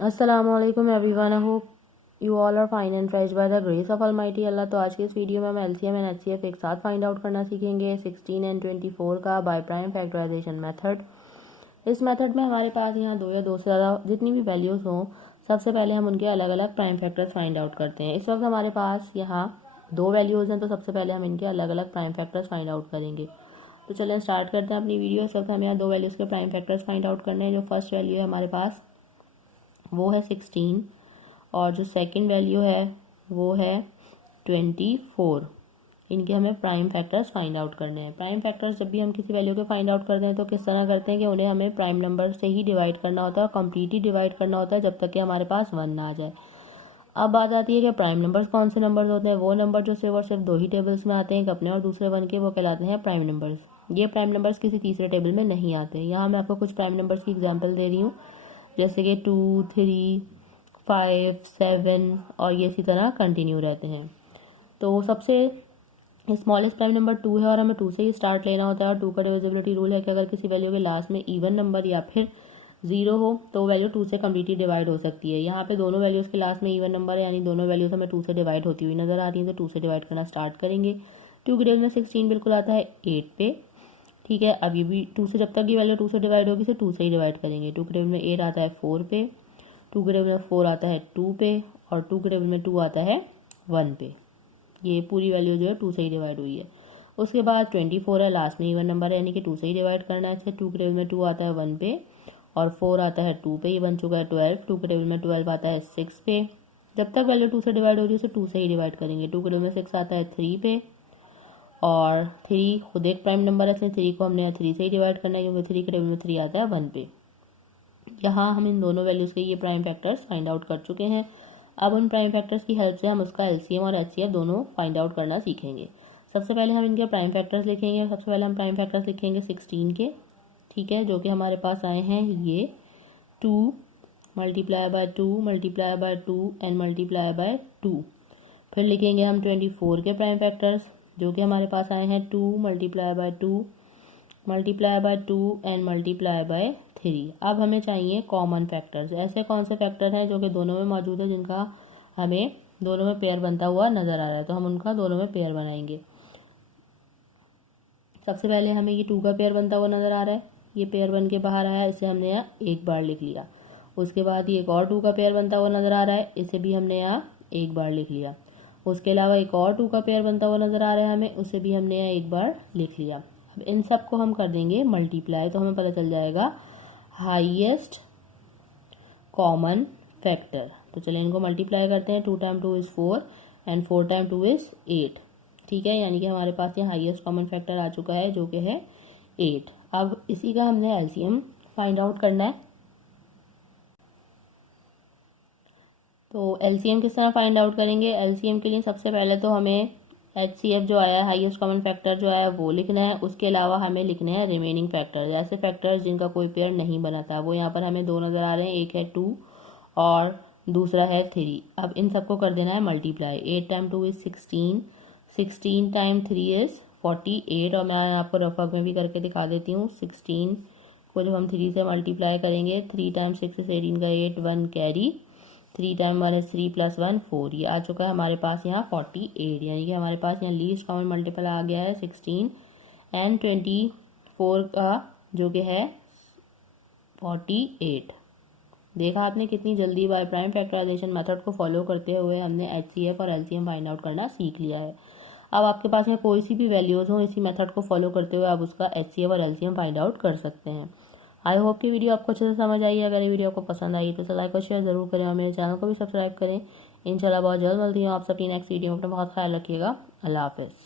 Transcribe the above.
अस्सलाम वालेकुम everyone. I hope you all are fine and fresh by the grace of almighty Allah. तो आज की इस वीडियो में हम एलसीएम एंड एचसीएफ एक साथ फाइंड आउट करना सीखेंगे 16 एंड 24 का बाय प्राइम फैक्टराइजेशन मेथड। इस मेथड में हमारे पास यहाँ दो या दो से ज़्यादा जितनी भी वैल्यूज़ हों, सबसे पहले हम उनके अलग अलग प्राइम फैक्टर्स फाइंड आउट करते हैं। इस वक्त हमारे पास यहाँ दो वैल्यूज़ हैं, तो सबसे पहले हम इनके अलग अलग प्राइम फैक्टर्स फाइंड आउट करेंगे। तो चलें स्टार्ट करते हैं अपनी वीडियो। इस वक्त हमें यहाँ दो वैल्यूज़ के प्राइम फैक्टर्स फाइंड आउट करने हैं। जो फर्स्ट वैल्यू है हमारे पास वो है 16 और जो सेकंड वैल्यू है वो है 24। इनके हमें प्राइम फैक्टर्स फाइंड आउट करने हैं। प्राइम फैक्टर्स जब भी हम किसी वैल्यू के फाइंड आउट करते हैं तो किस तरह करते हैं कि उन्हें हमें प्राइम नंबर से ही डिवाइड करना होता है और कम्प्लीटली डिवाइड करना होता है जब तक कि हमारे पास 1 ना आ जाए। अब बात आती है कि प्राइम नंबर्स कौन से नंबर्स होते हैं। वो नंबर जो सिर्फ और सिर्फ दो ही टेबल्स में आते हैं, एक अपने और दूसरे वन के, वो कहलाते हैं प्राइम नंबर्स। ये प्राइम नंबर्स किसी तीसरे टेबल में नहीं आते। यहाँ मैं आपको कुछ प्राइम नंबर्स की एग्जाम्पल दे रही हूँ, जैसे कि 2, 3, 5, 7 और ये इसी तरह कंटिन्यू रहते हैं। तो सबसे स्मॉलेस्ट प्राइम नंबर 2 है और हमें 2 से ही स्टार्ट लेना होता है। और 2 का डिविजिबिलिटी रूल है कि अगर किसी वैल्यू के लास्ट में इवन नंबर या फिर 0 हो तो वैल्यू 2 से कम्प्लीटली डिवाइड हो सकती है। यहाँ पे दोनों वैल्यूज़ के लास्ट में इवन नंबर है, यानी दोनों वैल्यूज़ हमें 2 से डिवाइड होती हुई नजर आ रही है, तो 2 से डिवाइड करना स्टार्ट करेंगे। 2 के टेबल में 16 बिल्कुल आता है 8 पे। ठीक है, अब ये भी 2 से, जब तक ये वैल्यू 2 से डिवाइड होगी तो 2 से ही डिवाइड करेंगे। 2 के टेबल में 8 आता है 4 पे, 2 के टेबल में 4 आता है 2 पे और 2 के टेबल में 2 आता है 1 पे। ये पूरी वैल्यू जो है 2 से ही डिवाइड हुई है। उसके बाद 24 है, लास्ट में इवन नंबर है, यानी कि 2 से ही डिवाइड करना है इसे। 2 के टेबल में 2 आता है 1 पे और 4 आता है 2 पे, ये बन चुका है 12। 2 के टेबल में 12 आता है 6 पे। जब तक वैल्यू 2 से डिवाइड हो रही है उसे 2 से ही डिवाइड करेंगे। 2 के टेबल में 6 आता है 3 पे और 3 खुद एक प्राइम नंबर है, इसलिए 3 को हमने 3 से ही डिवाइड करना है, क्योंकि 3 के टेबल में 3 आता है 1 पे। यहाँ हम इन दोनों वैल्यूज़ के ये प्राइम फैक्टर्स फाइंड आउट कर चुके हैं। अब उन प्राइम फैक्टर्स की हेल्प से हम उसका एलसीएम और एचसीएफ दोनों फाइंड आउट करना सीखेंगे। सबसे पहले हम इनके प्राइम फैक्टर्स लिखेंगे। सबसे पहले हम प्राइम फैक्टर्स लिखेंगे 16 के, ठीक है, जो कि हमारे पास आए हैं ये 2 multiply by 2 multiply by 2 and multiply by 2। फिर लिखेंगे हम 24 के प्राइम फैक्टर्स, जो कि हमारे पास आए हैं 2 multiply by 2 multiply by 2 and multiply by 3। अब हमें चाहिए कॉमन फैक्टर्स। ऐसे कौन से फैक्टर हैं जो कि दोनों में मौजूद है, जिनका हमें दोनों में पेयर बनता हुआ नजर आ रहा है, तो हम उनका दोनों में पेयर बनाएंगे। सबसे पहले हमें ये 2 का पेयर बनता हुआ नजर आ रहा है, ये पेयर बन के बाहर आया, इसे हमने यहाँ एक बार लिख लिया। उसके बाद ये एक और 2 का पेयर बनता हुआ नजर आ रहा है, इसे भी हमने यहाँ एक बार लिख लिया। उसके अलावा एक और 2 का पेयर बनता हुआ नजर आ रहा है हमें, उसे भी हमने यहाँ एक बार लिख लिया। अब इन सब को हम कर देंगे मल्टीप्लाई, तो हमें पता चल जाएगा हाईएस्ट कॉमन फैक्टर। तो चलिए इनको मल्टीप्लाई करते हैं। 2 time 2 is 4 and 4 time 2 is 8। ठीक है, यानी कि हमारे पास ये हाईएस्ट कॉमन फैक्टर आ चुका है, जो कि है 8। अब इसी का हमने एलसीएम फाइंड आउट करना है। तो एलसीएम किस तरह फाइंड आउट करेंगे। एलसीएम के लिए सबसे पहले तो हमें एचसीएफ जो आया है, हाईएस्ट कॉमन फैक्टर जो आया है, वो लिखना है। उसके अलावा हमें लिखने हैं रिमेनिंग फैक्टर्स, ऐसे फैक्टर्स जिनका कोई पेयर नहीं बना था। वो यहाँ पर हमें दो नज़र आ रहे हैं, एक है 2 और दूसरा है 3। अब इन सबको कर देना है multiply. 8 time 2 is 16, 16 time 3 is 48। और मैं आपको रफ वर्क में भी करके दिखा देती हूँ। 16 को जब हम 3 से मल्टीप्लाई करेंगे, 3 टाइम 6 इज़ 18 का 8, 1 कैरी, 3 टाइम 1 इज 3 प्लस 1 4। ये आ चुका है हमारे पास यहाँ 48, यानी कि हमारे पास यहाँ लीस्ट कॉमन मल्टीपल आ गया है 16 एंड 24 का, जो कि है 48। देखा आपने कितनी जल्दी बाय प्राइम फैक्टराइजेशन मेथड को फॉलो करते हुए हमने एचसीएफ और एलसीएम फाइंड आउट करना सीख लिया है। अब आपके पास में कोई सी भी वैल्यूज़ हो, इसी मेथड को फॉलो करते हुए आप उसका एचसीएफ और एलसीएम फाइंड आउट कर सकते हैं। आई होप कि वीडियो आपको अच्छे से समझ आई है। अगर ये वीडियो आपको पसंद आई तो लाइक और शेयर जरूर करें और मेरे चैनल को भी सब्सक्राइब करें। इंशाल्लाह बहुत जल्द मिलती हूँ आप सभी नेक्स्ट वीडियो में। अपना बहुत ख्याल रखिएगा। अल्लाह हाफिज़।